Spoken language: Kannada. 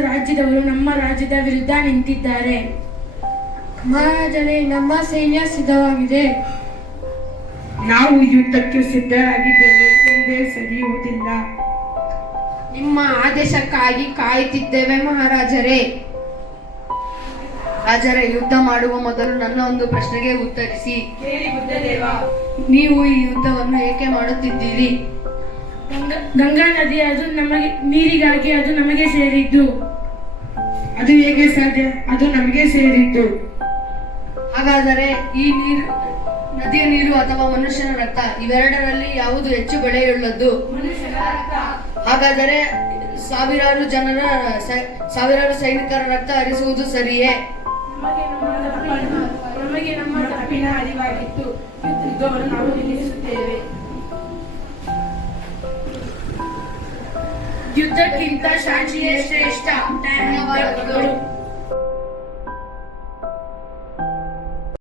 ರಾಜ್ಯದವರು ನಮ್ಮ ರಾಜ್ಯದ ವಿರುದ್ಧ ನಿಂತಿದ್ದಾರೆ. ಮಹಾರಾಜರೇ, ನಮ್ಮ ಸೈನ್ಯ ಸಿದ್ಧವಾಗಿದೆ. ನಾವು ಯುದ್ಧಕ್ಕೆ ಸಿದ್ಧರಾಗಿದ್ದೇವೆ. ಮುಂದೆ ಸರಿಯುವುದಿಲ್ಲ. ನಿಮ್ಮ ಆದೇಶಕ್ಕಾಗಿ ಕಾಯುತ್ತಿದ್ದೇವೆ ಮಹಾರಾಜರೇ. ರಾಜರೇ, ಯುದ್ಧ ಮಾಡುವ ಮೊದಲು ನನ್ನ ಒಂದು ಪ್ರಶ್ನೆಗೆ ಉತ್ತರಿಸಿ. ಕೇಳಿ ಬುದ್ಧದೇವ. ನೀವು ಈ ಯುದ್ಧವನ್ನು ಏಕೆ ಮಾಡುತ್ತಿದ್ದೀರಿ? ಗಂಗಾ ನದಿ ಅದು ನಮಗೆ ನೀರಿಗಾಗಿ ಅದು ನಮಗೆ ಸೇರಿದ್ದು. ಅದು ಹೇಗೆ ಸಾಧ್ಯ? ಅದು ನಮಗೆ ಸೇರಿದ್ದು. ಹಾಗಾದರೆ ಈ ನೀರು, ನದಿಯ ನೀರು ಅಥವಾ ಮನುಷ್ಯನ ರಕ್ತ, ಇವೆರಡರಲ್ಲಿ ಯಾವುದು ಹೆಚ್ಚು ಬೆಲೆಯುಳ್ಳದ್ದು? ಹಾಗಾದರೆ ಸಾವಿರಾರು ಸೈನಿಕರ ರಕ್ತ ಹರಿಸುವುದು ಸರಿಯೇ? ನಮಗೆ ನಮ್ಮ ತಪ್ಪಿನ ಅರಿವಾಗಿತ್ತು. ಯುದ್ಧವನ್ನು ನಾವು ನಿಲ್ಲಿಸುತ್ತೇವೆ. ಯುದ್ಧಕ್ಕಿಂತ ಶಾಂತಿಯೇ ಶ್ರೇಷ್ಠ.